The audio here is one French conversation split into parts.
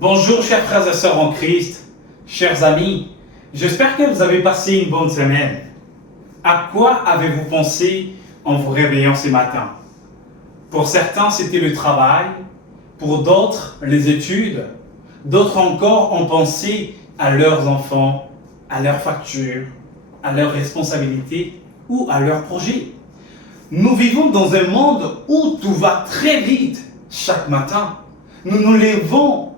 Bonjour chers frères et sœurs en Christ, chers amis, j'espère que vous avez passé une bonne semaine. À quoi avez-vous pensé en vous réveillant ce matin? Pour certains, c'était le travail, pour d'autres, les études, d'autres encore ont pensé à leurs enfants, à leurs factures, à leurs responsabilités ou à leurs projets. Nous vivons dans un monde où tout va très vite chaque matin. Nous nous levons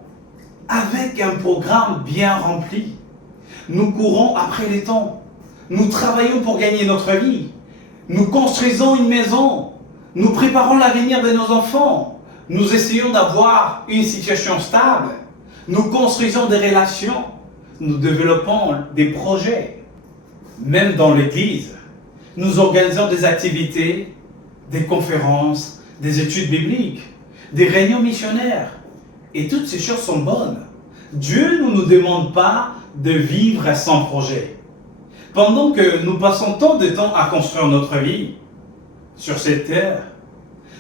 avec un programme bien rempli. Nous courons après les temps. Nous travaillons pour gagner notre vie. Nous construisons une maison. Nous préparons l'avenir de nos enfants. Nous essayons d'avoir une situation stable. Nous construisons des relations. Nous développons des projets. Même dans l'Église, nous organisons des activités, des conférences, des études bibliques, des réunions missionnaires. Et toutes ces choses sont bonnes. Dieu ne nous demande pas de vivre sans projet. Pendant que nous passons tant de temps à construire notre vie sur cette terre,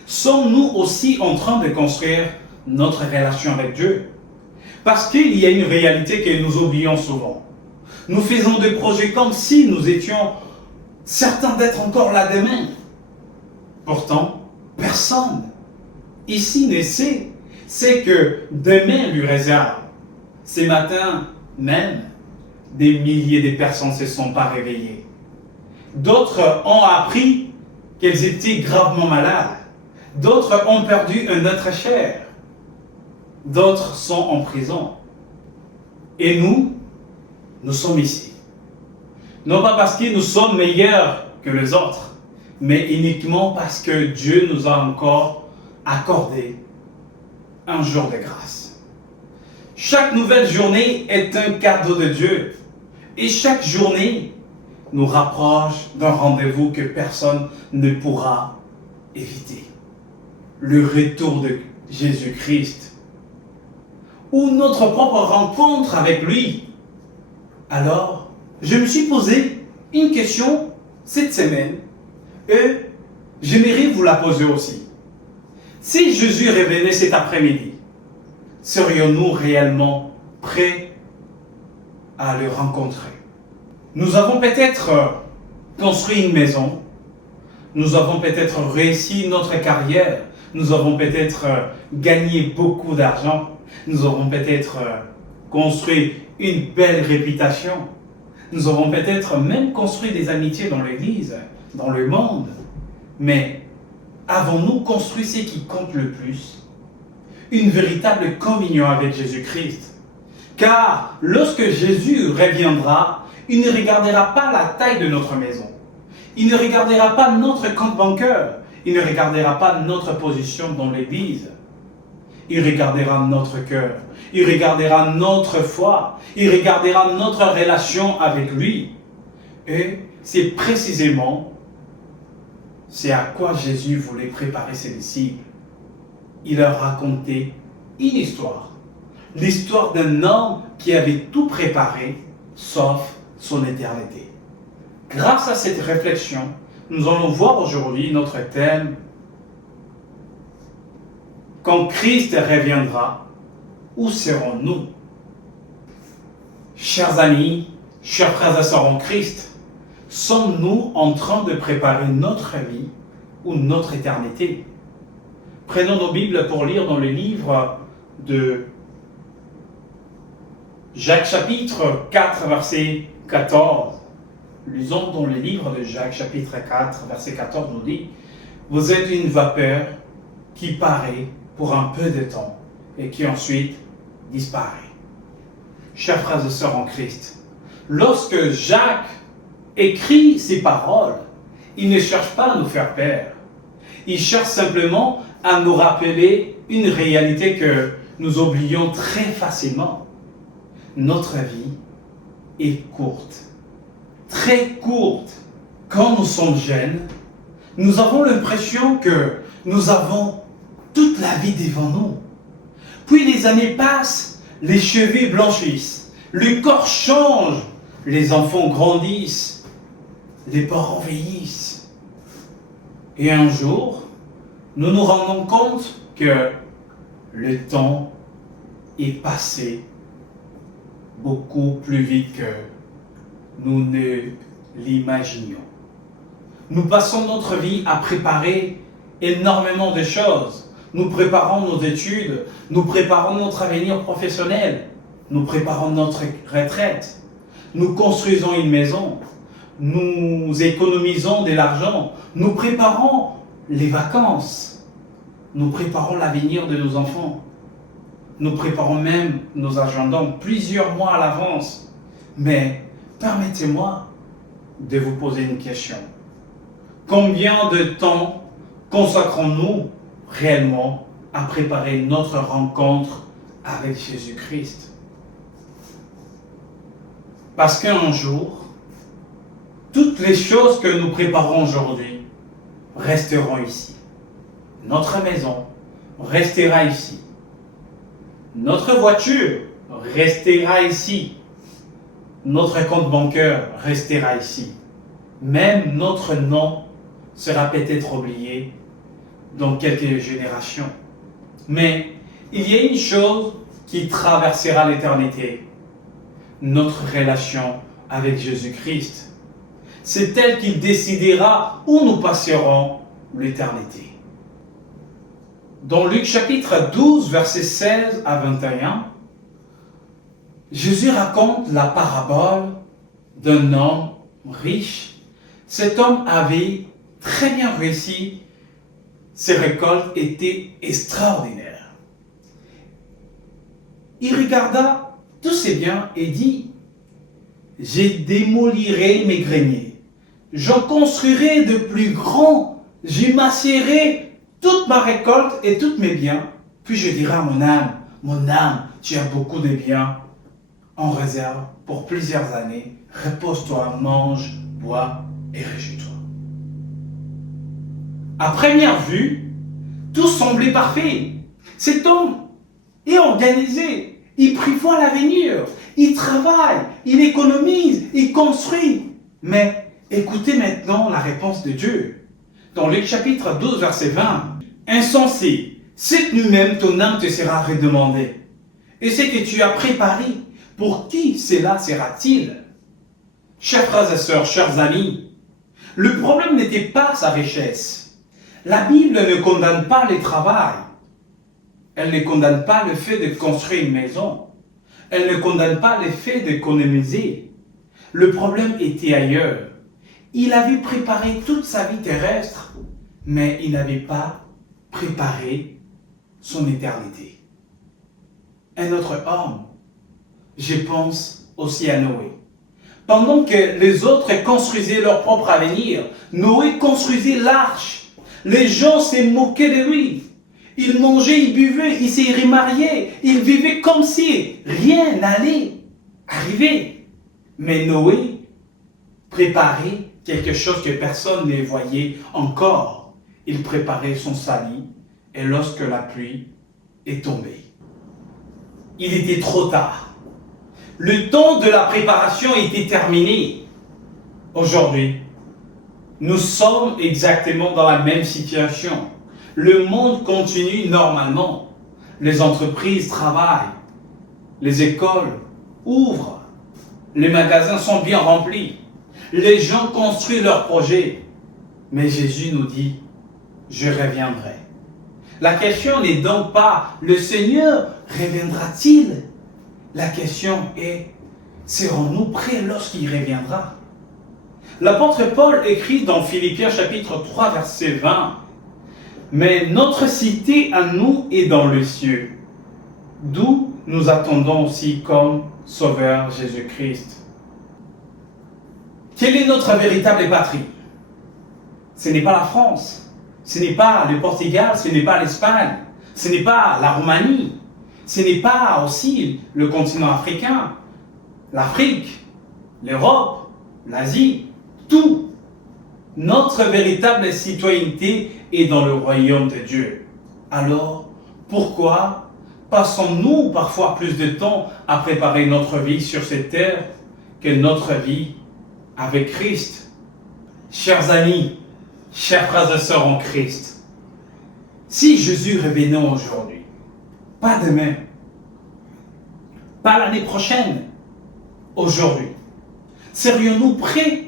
sommes-nous aussi en train de construire notre relation avec Dieu? Parce qu'il y a une réalité que nous oublions souvent. Nous faisons des projets comme si nous étions certains d'être encore là demain. Pourtant, personne ici ne sait c'est que demain lui réserve. Ce matin même, des milliers de personnes ne se sont pas réveillées. D'autres ont appris qu'elles étaient gravement malades. D'autres ont perdu un être cher. D'autres sont en prison. Et nous sommes ici. Non pas parce que nous sommes meilleurs que les autres, mais uniquement parce que Dieu nous a encore accordé un jour de grâce. Chaque nouvelle journée est un cadeau de Dieu. Et chaque journée nous rapproche d'un rendez-vous que personne ne pourra éviter. Le retour de Jésus-Christ. Ou notre propre rencontre avec lui. Alors, je me suis posé une question cette semaine et j'aimerais vous la poser aussi. Si Jésus revenait cet après-midi, serions-nous réellement prêts à le rencontrer? Nous avons peut-être construit une maison, nous avons peut-être réussi notre carrière, nous avons peut-être gagné beaucoup d'argent, nous avons peut-être construit une belle réputation, nous avons peut-être même construit des amitiés dans l'Église, dans le monde, mais avons-nous construit ce qui compte le plus? Une véritable communion avec Jésus-Christ. Car lorsque Jésus reviendra, il ne regardera pas la taille de notre maison. Il ne regardera pas notre compte bancaire. Il ne regardera pas notre position dans l'Église. Il regardera notre cœur. Il regardera notre foi. Il regardera notre relation avec lui. Et c'est précisément c'est à quoi Jésus voulait préparer ses disciples. Il leur racontait une histoire. L'histoire d'un homme qui avait tout préparé, sauf son éternité. Grâce à cette réflexion, nous allons voir aujourd'hui notre thème. Quand Christ reviendra, où serons-nous? Chers amis, chers frères et sœurs en Christ, sommes-nous en train de préparer notre vie ou notre éternité? Prenons nos Bibles pour lire dans le livre de Jacques chapitre 4, verset 14. Lisons dans le livre de Jacques chapitre 4, verset 14 nous dit « Vous êtes une vapeur qui paraît pour un peu de temps et qui ensuite disparaît. » Chers frères et sœurs en Christ, lorsque Jacques écrit ces paroles, il ne cherche pas à nous faire peur. Il cherche simplement à nous rappeler une réalité que nous oublions très facilement. Notre vie est courte, très courte. Quand nous sommes jeunes, nous avons l'impression que nous avons toute la vie devant nous. Puis les années passent, les cheveux blanchissent, le corps change, les enfants grandissent, les parents vieillissent. Et un jour, nous nous rendons compte que le temps est passé beaucoup plus vite que nous ne l'imaginions. Nous passons notre vie à préparer énormément de choses. Nous préparons nos études, nous préparons notre avenir professionnel, nous préparons notre retraite, nous construisons une maison, nous économisons de l'argent, nous préparons les vacances, nous préparons l'avenir de nos enfants, nous préparons même nos agendas plusieurs mois à l'avance. Mais permettez-moi de vous poser une question. Combien de temps consacrons-nous réellement à préparer notre rencontre avec Jésus-Christ? Parce qu'un jour, toutes les choses que nous préparons aujourd'hui resteront ici. Notre maison restera ici. Notre voiture restera ici. Notre compte bancaire restera ici. Même notre nom sera peut-être oublié dans quelques générations. Mais il y a une chose qui traversera l'éternité, notre relation avec Jésus-Christ. C'est elle qui décidera où nous passerons l'éternité. Dans Luc chapitre 12, versets 16 à 21, Jésus raconte la parabole d'un homme riche. Cet homme avait très bien réussi, ses récoltes étaient extraordinaires. Il regarda tous ses biens et dit, « Je démolirai mes greniers, j'en construirai de plus grands, j'y massierai toute ma récolte et tous mes biens, puis je dirai à mon âme, tu as beaucoup de biens en réserve pour plusieurs années, repose-toi, mange, bois et réjouis-toi. » À première vue, tout semblait parfait. Cet homme est organisé, il prévoit l'avenir, il travaille, il économise, il construit. Mais écoutez maintenant la réponse de Dieu. Dans Luc chapitre 12, verset 20, « Insensé, cette nuit même ton âme te sera redemandée. Et ce que tu as préparé, pour qui cela sera-t-il » Chers frères et sœurs, chers amis, le problème n'était pas sa richesse. La Bible ne condamne pas le travail. Elle ne condamne pas le fait de construire une maison. Elle ne condamne pas le fait d'économiser. Le problème était ailleurs. Il avait préparé toute sa vie terrestre, mais il n'avait pas préparé son éternité. Un autre homme, je pense aussi à Noé. Pendant que les autres construisaient leur propre avenir, Noé construisait l'arche. Les gens se moquaient de lui. Il mangeait, il buvait, il s'est remarié. Il vivait comme si rien n'allait arriver. Mais Noé préparait quelque chose que personne ne voyait encore. Il préparait son salut et lorsque la pluie est tombée, il était trop tard. Le temps de la préparation était terminé. Aujourd'hui, nous sommes exactement dans la même situation. Le monde continue normalement. Les entreprises travaillent. Les écoles ouvrent. Les magasins sont bien remplis. Les gens construisent leurs projets. Mais Jésus nous dit, je reviendrai. La question n'est donc pas, le Seigneur reviendra-t-il? La question est, serons-nous prêts lorsqu'il reviendra? L'apôtre Paul écrit dans Philippiens chapitre 3 verset 20, « Mais notre cité à nous est dans les cieux, d'où nous attendons aussi comme Sauveur Jésus-Christ. » Quelle est notre véritable patrie? Ce n'est pas la France, ce n'est pas le Portugal, ce n'est pas l'Espagne, ce n'est pas la Roumanie, ce n'est pas aussi le continent africain, l'Afrique, l'Europe, l'Asie, tout. Notre véritable citoyenneté est dans le royaume de Dieu. Alors, pourquoi passons-nous parfois plus de temps à préparer notre vie sur cette terre que notre vie avec Christ? Chers amis, chers frères et sœurs en Christ, si Jésus revenait aujourd'hui, pas demain, pas l'année prochaine, aujourd'hui. Serions-nous prêts?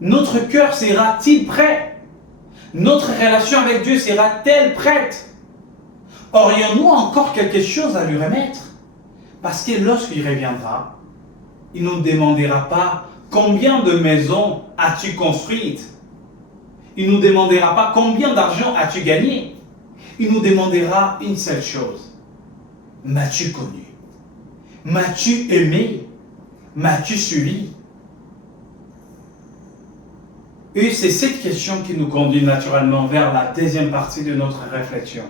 Notre cœur sera-t-il prêt? Notre relation avec Dieu sera-t-elle prête? Aurions-nous encore quelque chose à lui remettre? Parce que lorsqu'il reviendra, il ne nous demandera pas combien de maisons as-tu construites. Il ne nous demandera pas combien d'argent as-tu gagné. Il nous demandera une seule chose. M'as-tu connu? M'as-tu aimé? M'as-tu suivi? Et c'est cette question qui nous conduit naturellement vers la deuxième partie de notre réflexion.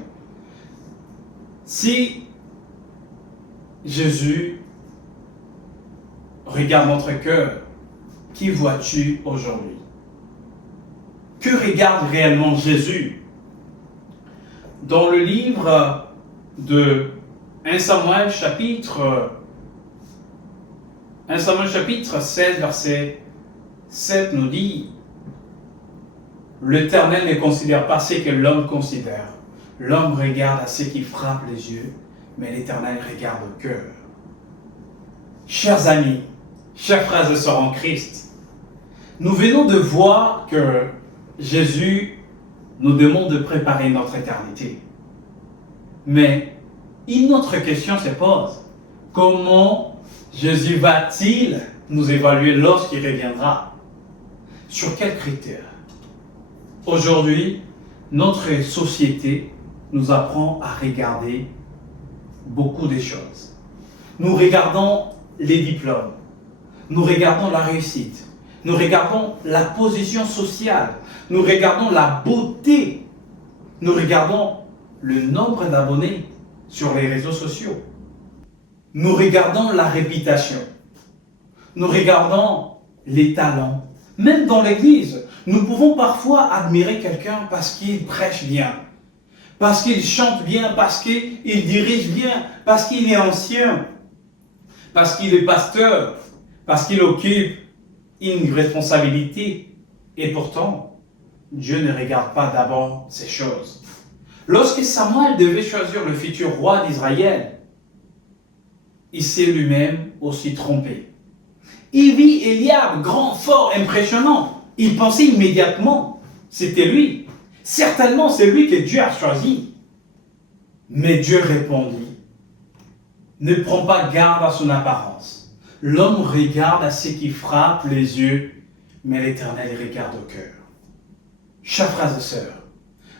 Si Jésus regarde notre cœur, qui vois-tu aujourd'hui? Que regarde réellement Jésus? Dans le livre de 1 Samuel chapitre 16, verset 7 nous dit: L'Éternel ne considère pas ce que l'homme considère. L'homme regarde à ce qui frappe les yeux, mais l'Éternel regarde au cœur. Chers amis, chers frères et sœurs en Christ, nous venons de voir que Jésus nous demande de préparer notre éternité. Mais une autre question se pose. Comment Jésus va-t-il nous évaluer lorsqu'il reviendra? Sur quels critères? Aujourd'hui, notre société nous apprend à regarder beaucoup de choses. Nous regardons les diplômes, nous regardons la réussite, nous regardons la position sociale, nous regardons la beauté, nous regardons le nombre d'abonnés sur les réseaux sociaux, nous regardons la réputation, nous regardons les talents. Même dans l'église, nous pouvons parfois admirer quelqu'un parce qu'il prêche bien, parce qu'il chante bien, parce qu'il dirige bien, parce qu'il est ancien, parce qu'il est pasteur, parce qu'il occupe une responsabilité. Et pourtant, Dieu ne regarde pas d'abord ces choses. Lorsque Samuel devait choisir le futur roi d'Israël, il s'est lui-même aussi trompé. Il vit Eliab, grand, fort, impressionnant. Il pensait immédiatement, c'était lui. Certainement, c'est lui que Dieu a choisi. Mais Dieu répondit: ne prends pas garde à son apparence. L'homme regarde à ce qui frappe les yeux, mais l'Éternel regarde au cœur. Chers frères et sœurs,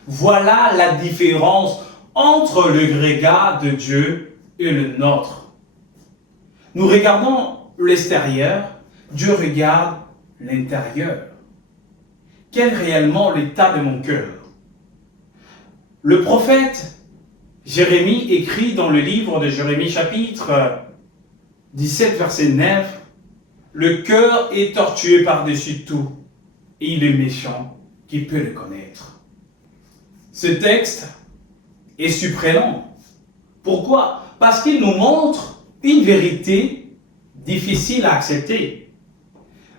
voilà la différence entre le regard de Dieu et le nôtre. Nous regardons l'extérieur, Dieu regarde l'intérieur. Quel est réellement l'état de mon cœur? Le prophète Jérémie écrit dans le livre de Jérémie chapitre 17 verset 9: le cœur est tortueux par-dessus tout, et il est méchant, qui peut le connaître? Ce texte est surprenant. Pourquoi? Parce qu'il nous montre une vérité difficile à accepter.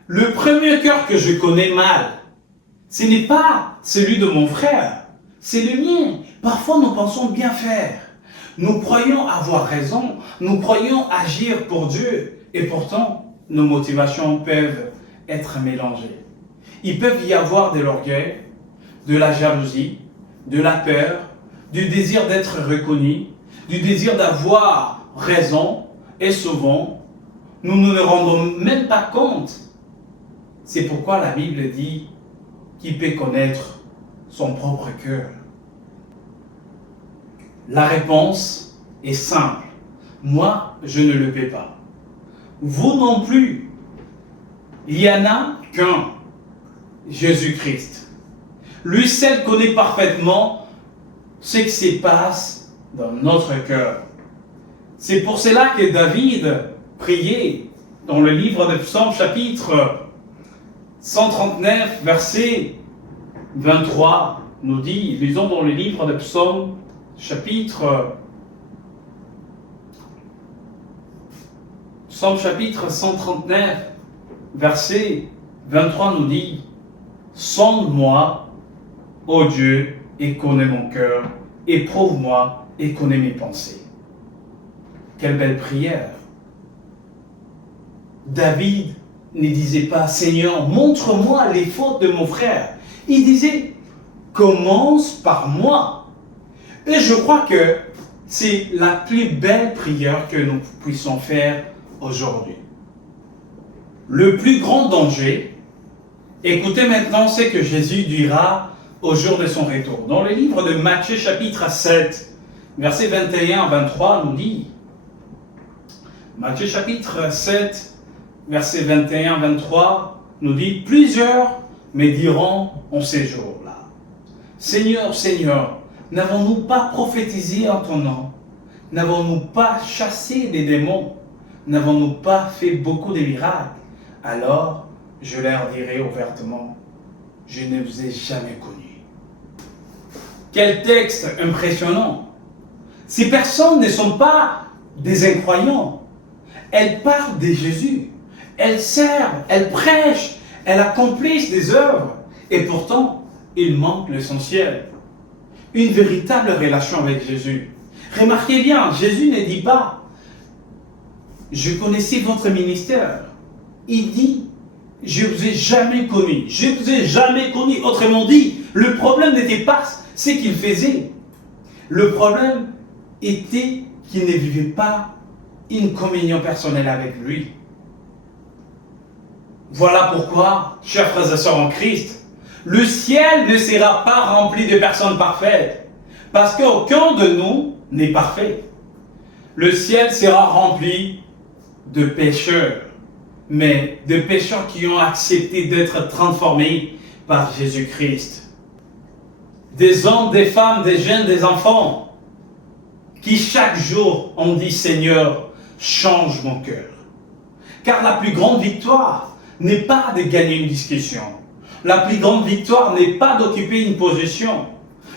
Le premier cœur que je connais mal, ce n'est pas celui de mon frère, c'est le mien. Parfois nous pensons bien faire. Nous croyons avoir raison, nous croyons agir pour Dieu, et pourtant nos motivations peuvent être mélangées. Il peut y avoir de l'orgueil, de la jalousie, de la peur, du désir d'être reconnu, du désir d'avoir raison, et souvent, nous ne nous rendons même pas compte. C'est pourquoi la Bible dit qu'il peut connaître son propre cœur. La réponse est simple. Moi, je ne le peux pas. Vous non plus. Il n'y en a qu'un, Jésus-Christ. Lui seul connaît parfaitement ce qui se passe dans notre cœur. C'est pour cela que David priait dans le livre de Psaume chapitre 139, verset 23, nous dit, lisons dans le livre de Psaume chapitre 139, verset 23 nous dit: sonde-moi, ô Dieu, et connais mon cœur, éprouve-moi et connais mes pensées. Quelle belle prière. David ne disait pas, Seigneur, montre-moi les fautes de mon frère. Il disait, commence par moi. Et je crois que c'est la plus belle prière que nous puissions faire aujourd'hui. Le plus grand danger, écoutez maintenant ce que Jésus dira au jour de son retour. Dans le livre de Matthieu chapitre 7, versets 21 à 23, nous dit, Matthieu chapitre 7, versets 21 à 23, nous dit, plusieurs me diront en ces jours-là, Seigneur, Seigneur, n'avons-nous pas prophétisé en ton nom? N'avons-nous pas chassé des démons? N'avons-nous pas fait beaucoup de miracles? Alors, je leur dirai ouvertement, je ne vous ai jamais connus. Quel texte impressionnant! Ces personnes ne sont pas des incroyants. Elles parlent de Jésus. Elles servent, elles prêchent, elles accomplissent des œuvres. Et pourtant, il manque l'essentiel. Une véritable relation avec Jésus. Remarquez bien, Jésus ne dit pas « Je connaissais votre ministère ». Il dit « Je ne vous ai jamais connu ». Je ne vous ai jamais connu. Autrement dit, le problème n'était pas ce qu'il faisait. Le problème était qu'il ne vivait pas une communion personnelle avec lui. Voilà pourquoi, chers frères et sœurs en Christ, le ciel ne sera pas rempli de personnes parfaites, parce qu'aucun de nous n'est parfait. Le ciel sera rempli de pécheurs, mais de pécheurs qui ont accepté d'être transformés par Jésus-Christ. Des hommes, des femmes, des jeunes, des enfants, qui chaque jour ont dit « Seigneur, change mon cœur ». Car la plus grande victoire n'est pas de gagner une discussion. La plus grande victoire n'est pas d'occuper une position.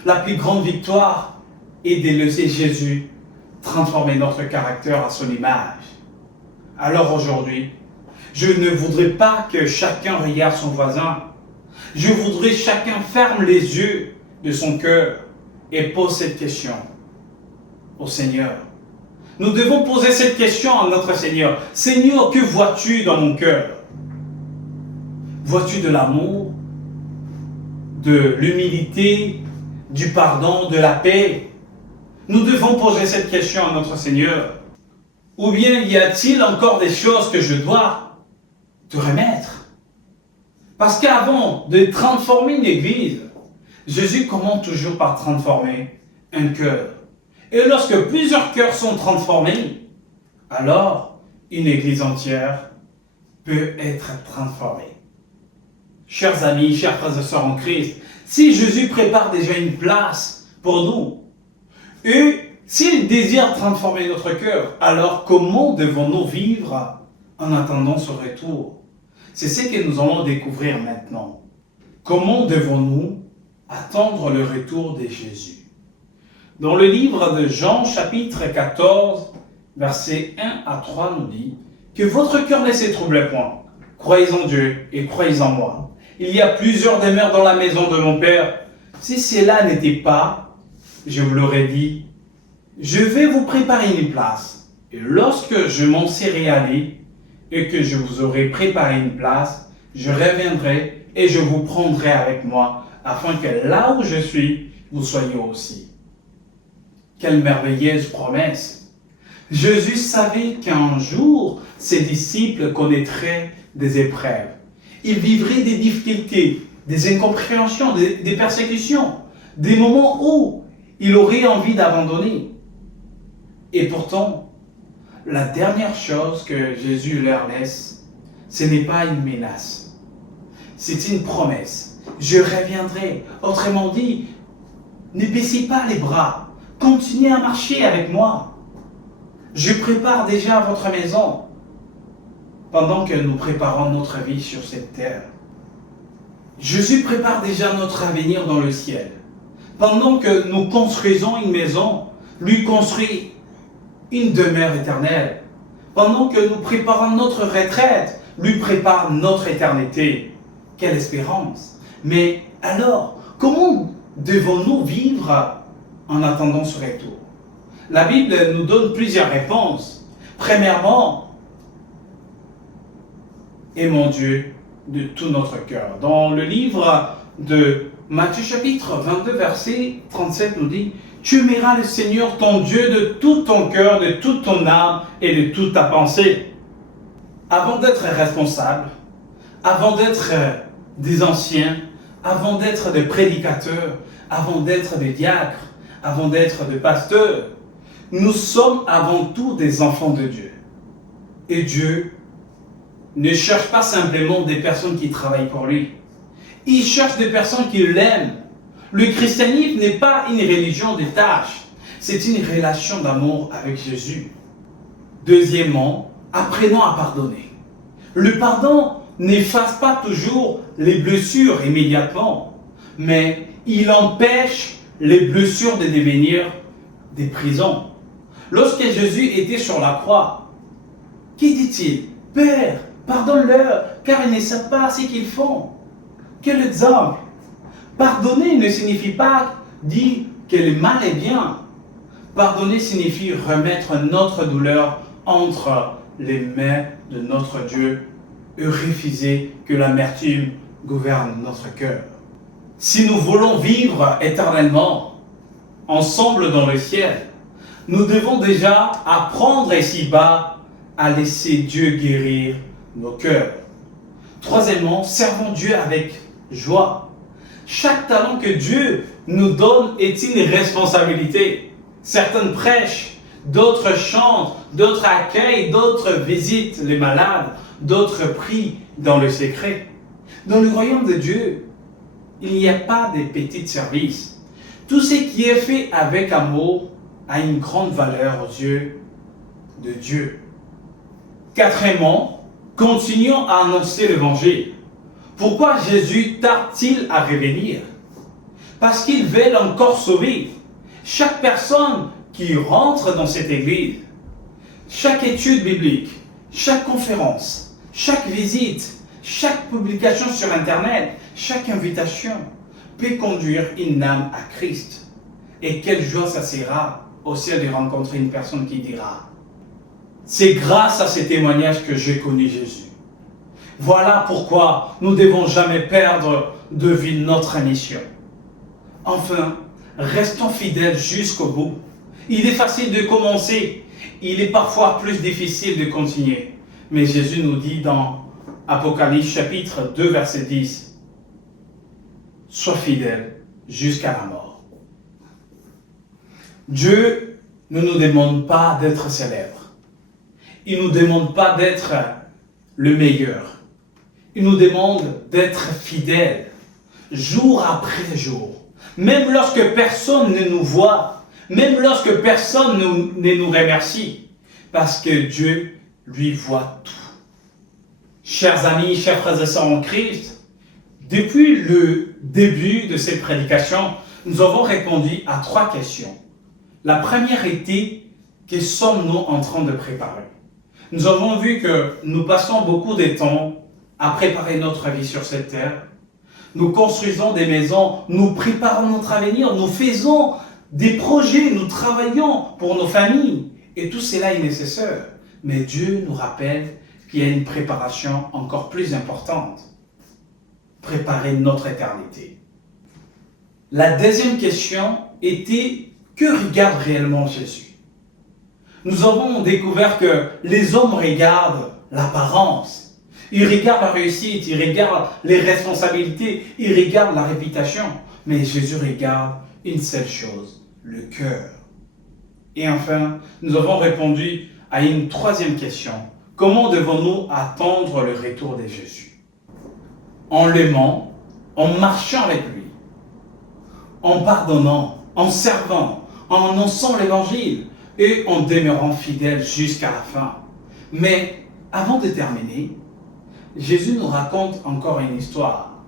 La plus grande victoire est de laisser Jésus transformer notre caractère à son image. Alors aujourd'hui, je ne voudrais pas que chacun regarde son voisin. Je voudrais que chacun ferme les yeux de son cœur et pose cette question au Seigneur. Nous devons poser cette question à notre Seigneur. Seigneur, que vois-tu dans mon cœur? Vois-tu de l'amour, de l'humilité, du pardon, de la paix? Nous devons poser cette question à notre Seigneur. Ou bien y a-t-il encore des choses que je dois te remettre? Parce qu'avant de transformer une église, Jésus commence toujours par transformer un cœur. Et lorsque plusieurs cœurs sont transformés, alors une église entière peut être transformée. Chers amis, chers frères et sœurs en Christ, si Jésus prépare déjà une place pour nous, et s'il désire transformer notre cœur, alors comment devons-nous vivre en attendant ce retour? C'est ce que nous allons découvrir maintenant. Comment devons-nous attendre le retour de Jésus? Dans le livre de Jean, chapitre 14, versets 1 à 3, nous dit que votre cœur ne se trouble point. Croyez en Dieu et croyez en moi. Il y a plusieurs demeures dans la maison de mon Père. Si cela n'était pas, je vous l'aurais dit, je vais vous préparer une place. Et lorsque je m'en serai allé et que je vous aurai préparé une place, je reviendrai et je vous prendrai avec moi, afin que là où je suis, vous soyez aussi. Quelle merveilleuse promesse! Jésus savait qu'un jour, ses disciples connaîtraient des épreuves. Ils vivraient des difficultés, des incompréhensions, des persécutions, des moments où il aurait envie d'abandonner. Et pourtant, la dernière chose que Jésus leur laisse, ce n'est pas une menace. C'est une promesse. Je reviendrai. Autrement dit, ne baissez pas les bras. Continuez à marcher avec moi. Je prépare déjà votre maison pendant que nous préparons notre vie sur cette terre. Jésus prépare déjà notre avenir dans le ciel. Pendant que nous construisons une maison, lui construit une demeure éternelle. Pendant que nous préparons notre retraite, lui prépare notre éternité. Quelle espérance! Mais alors, comment devons-nous vivre en attendant ce retour? La Bible nous donne plusieurs réponses. Premièrement, aimons Dieu de tout notre cœur. Dans le livre de Matthieu chapitre 22, verset 37 nous dit « Tu aimeras le Seigneur ton Dieu de tout ton cœur, de toute ton âme et de toute ta pensée. » Avant d'être responsable, avant d'être des anciens, avant d'être des prédicateurs, avant d'être des diacres, avant d'être des pasteurs, nous sommes avant tout des enfants de Dieu. Et Dieu ne cherche pas simplement des personnes qui travaillent pour lui. Il cherche des personnes qui l'aiment. Le christianisme n'est pas une religion des tâches, c'est une relation d'amour avec Jésus. Deuxièmement, apprenons à pardonner. Le pardon n'efface pas toujours les blessures immédiatement, mais il empêche les blessures de devenir des prisons. Lorsque Jésus était sur la croix, qui dit-il? « Père, pardonne-leur, car ils ne savent pas ce qu'ils font. » Quel exemple! Pardonner ne signifie pas dire que le mal est bien. Pardonner signifie remettre notre douleur entre les mains de notre Dieu et refuser que l'amertume gouverne notre cœur. Si nous voulons vivre éternellement, ensemble dans le ciel, nous devons déjà apprendre ici-bas à laisser Dieu guérir nos cœurs. Troisièmement, servons Dieu avec joie. Chaque talent que Dieu nous donne est une responsabilité. Certains prêchent, d'autres chantent, d'autres accueillent, d'autres visitent les malades, d'autres prient dans le secret. Dans le royaume de Dieu, il n'y a pas de petits services. Tout ce qui est fait avec amour a une grande valeur aux yeux de Dieu. Quatrièmement, continuons à annoncer l'évangile. Pourquoi Jésus tarde-t-il à revenir? Parce qu'il veut encore sauver chaque personne qui rentre dans cette église. Chaque étude biblique, chaque conférence, chaque visite, chaque publication sur Internet, chaque invitation peut conduire une âme à Christ. Et quelle joie ça sera au ciel de rencontrer une personne qui dira « C'est grâce à ces témoignages que j'ai connu Jésus. » Voilà pourquoi nous ne devons jamais perdre de vue notre mission. Enfin, restons fidèles jusqu'au bout. Il est facile de commencer, il est parfois plus difficile de continuer. Mais Jésus nous dit dans Apocalypse chapitre 2 verset 10, « Sois fidèle jusqu'à la mort. » Dieu ne nous demande pas d'être célèbre. Il ne nous demande pas d'être le meilleur. Il nous demande d'être fidèles, jour après jour. Même lorsque personne ne nous voit, même lorsque personne ne nous remercie, parce que Dieu, lui, voit tout. Chers amis, chers frères et sœurs en Christ, depuis le début de cette prédication, nous avons répondu à 3 questions. La première était, que sommes-nous en train de préparer? Nous avons vu que nous passons beaucoup de temps à préparer notre vie sur cette terre. Nous construisons des maisons, nous préparons notre avenir, nous faisons des projets, nous travaillons pour nos familles. Et tout cela est nécessaire. Mais Dieu nous rappelle qu'il y a une préparation encore plus importante. Préparer notre éternité. La deuxième question était, que regarde réellement Jésus? Nous avons découvert que les hommes regardent l'apparence. Ils regardent la réussite, ils regardent les responsabilités, ils regardent la réputation. Mais Jésus regarde une seule chose, le cœur. Et enfin, nous avons répondu à une troisième question. Comment devons-nous attendre le retour de Jésus? En l'aimant, en marchant avec lui, en pardonnant, en servant, en annonçant l'évangile et en demeurant fidèle jusqu'à la fin. Mais avant de terminer, Jésus nous raconte encore une histoire.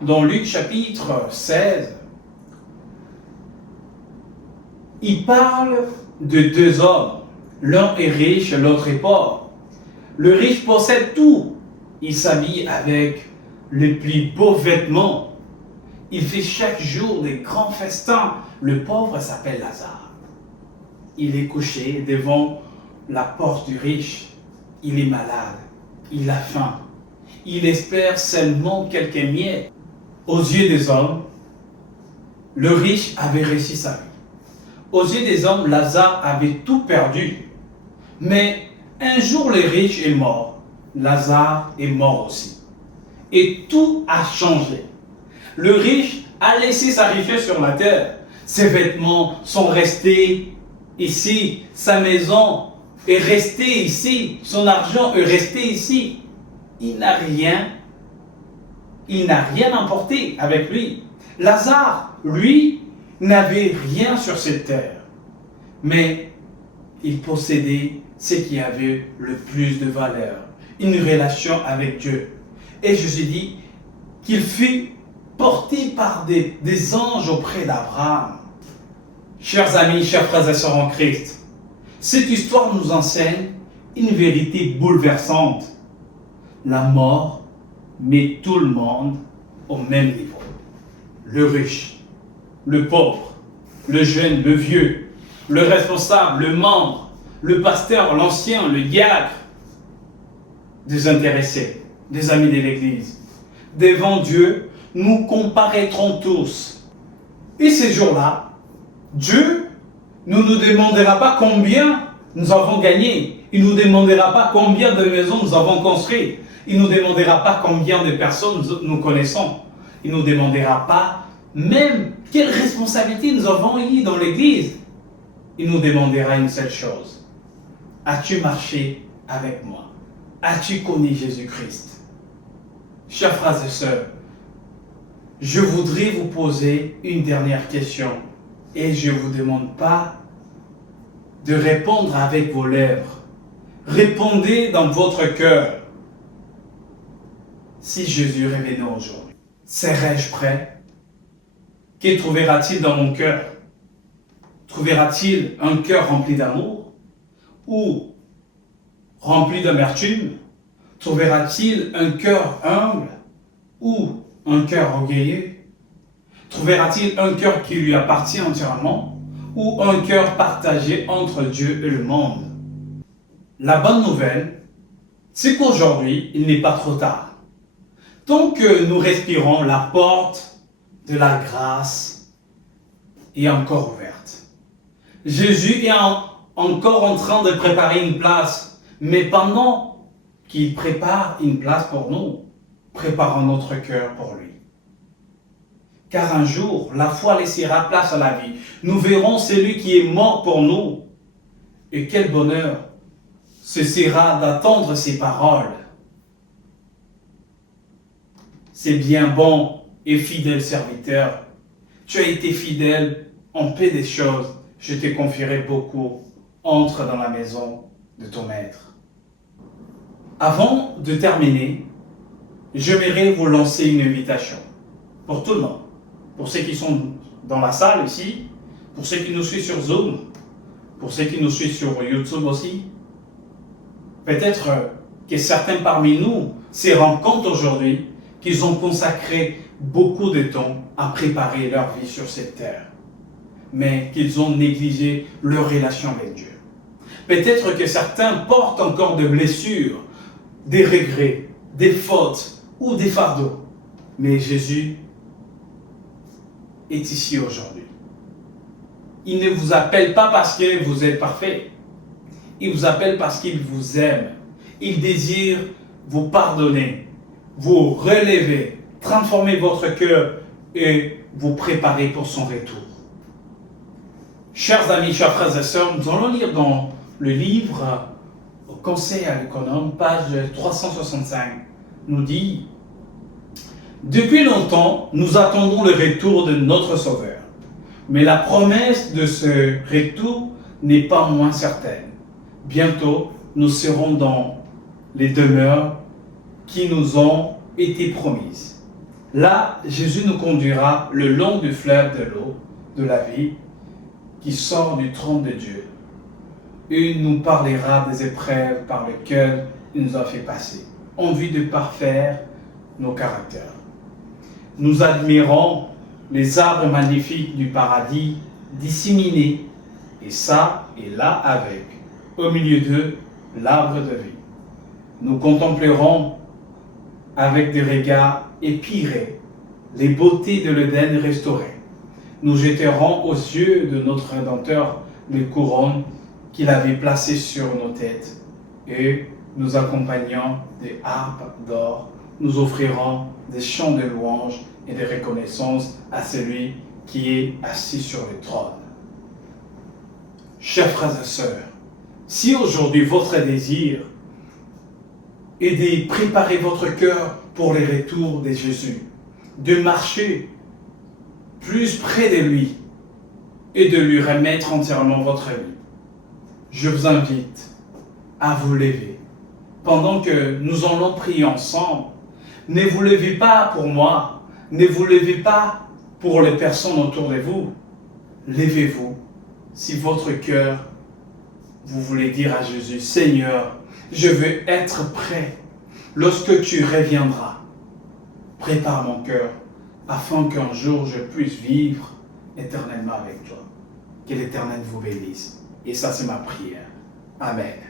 Dans Luc chapitre 16, il parle de 2 hommes. L'un est riche, l'autre est pauvre. Le riche possède tout. Il s'habille avec les plus beaux vêtements. Il fait chaque jour des grands festins. Le pauvre s'appelle Lazare. il est couché devant la porte du riche. Il est malade, il a faim, il espère seulement quelques miettes. Aux yeux des hommes, le riche avait réussi sa vie. Aux yeux des hommes, Lazare avait tout perdu. Mais un jour, le riche est mort. Lazare est mort aussi. Et tout a changé. Le riche a laissé sa richesse sur la terre. Ses vêtements sont restés ici. Sa maison est restée ici. Son argent est resté ici. Il n'a rien emporté avec lui. Lazare, lui, n'avait rien sur cette terre. Mais il possédait ce qui avait le plus de valeur. Une relation avec Dieu. Et Jésus dit qu'il fut porté par des anges auprès d'Abraham. Chers amis, chers frères et sœurs en Christ, cette histoire nous enseigne une vérité bouleversante. La mort met tout le monde au même niveau. Le riche, le pauvre, le jeune, le vieux, le responsable, le membre, le pasteur, l'ancien, le diacre, désintéressés, des amis de l'Église. Devant Dieu, nous comparaîtrons tous. Et ces jours-là, Dieu ne nous demandera pas combien nous avons gagné. Il ne nous demandera pas combien de maisons nous avons construites. Il ne nous demandera pas combien de personnes nous connaissons. Il ne nous demandera pas même quelle responsabilité nous avons eues dans l'Église. Il nous demandera une seule chose. As-tu marché avec moi? As-tu connu Jésus-Christ? Chers frères et sœurs, je voudrais vous poser une dernière question et je ne vous demande pas de répondre avec vos lèvres. Répondez dans votre cœur. Si Jésus revenait aujourd'hui, serais-je prêt? Que trouvera-t-il dans mon cœur? Trouvera-t-il un cœur rempli d'amour ou rempli d'amertume? Trouvera-t-il un cœur humble ou un cœur orgueilleux? Trouvera-t-il un cœur qui lui appartient entièrement ou un cœur partagé entre Dieu et le monde? La bonne nouvelle, c'est qu'aujourd'hui, il n'est pas trop tard. Tant que nous respirons, la porte de la grâce est encore ouverte. Jésus est encore en train de préparer une place, mais pendant qu'il prépare une place pour nous, préparons notre cœur pour lui. Car un jour, la foi laissera place à la vie. Nous verrons celui qui est mort pour nous. Et quel bonheur ce sera d'attendre ses paroles. C'est bien bon et fidèle serviteur. Tu as été fidèle en peu des choses. Je te confierai beaucoup. Entre dans la maison de ton maître. Avant de terminer, j'aimerais vous lancer une invitation pour tout le monde. Pour ceux qui sont dans la salle ici, pour ceux qui nous suivent sur Zoom, pour ceux qui nous suivent sur YouTube aussi. Peut-être que certains parmi nous se rendent compte aujourd'hui qu'ils ont consacré beaucoup de temps à préparer leur vie sur cette terre, mais qu'ils ont négligé leur relation avec Dieu. Peut-être que certains portent encore des blessures, des regrets, des fautes ou des fardeaux, mais Jésus est ici aujourd'hui. Il ne vous appelle pas parce que vous êtes parfait. Il vous appelle parce qu'il vous aime. Il désire vous pardonner, vous relever, transformer votre cœur et vous préparer pour son retour. Chers amis, chers frères et sœurs, nous allons lire dans le livre au Conseil à l'économe, page 365, nous dit: depuis longtemps, nous attendons le retour de notre Sauveur. Mais la promesse de ce retour n'est pas moins certaine. Bientôt, nous serons dans les demeures qui nous ont été promises. Là, Jésus nous conduira le long du fleuve de l'eau, de la vie, qui sort du trône de Dieu. Et il nous parlera des épreuves par lesquelles il nous a fait passer, en vue de parfaire nos caractères. Nous admirons les arbres magnifiques du paradis disséminés, et ça, et là avec, au milieu d'eux, l'arbre de vie. Nous contemplerons avec des regards épirés les beautés de l'Éden restauré. Nous jetterons aux yeux de notre Rédempteur les couronnes qu'il avait placées sur nos têtes et nous accompagnant des harpes d'or, nous offrirons des chants de louange et de reconnaissance à celui qui est assis sur le trône. Chers frères et sœurs, si aujourd'hui votre désir est de préparer votre cœur pour le retour de Jésus, de marcher plus près de lui et de lui remettre entièrement votre vie, je vous invite à vous lever. Pendant que nous allons prier ensemble, ne vous levez pas pour moi, ne vous levez pas pour les personnes autour de vous. Levez-vous si votre cœur, vous voulez dire à Jésus, Seigneur, je veux être prêt lorsque tu reviendras. Prépare mon cœur afin qu'un jour je puisse vivre éternellement avec toi. Que l'Éternel vous bénisse. Et ça, c'est ma prière. Amen.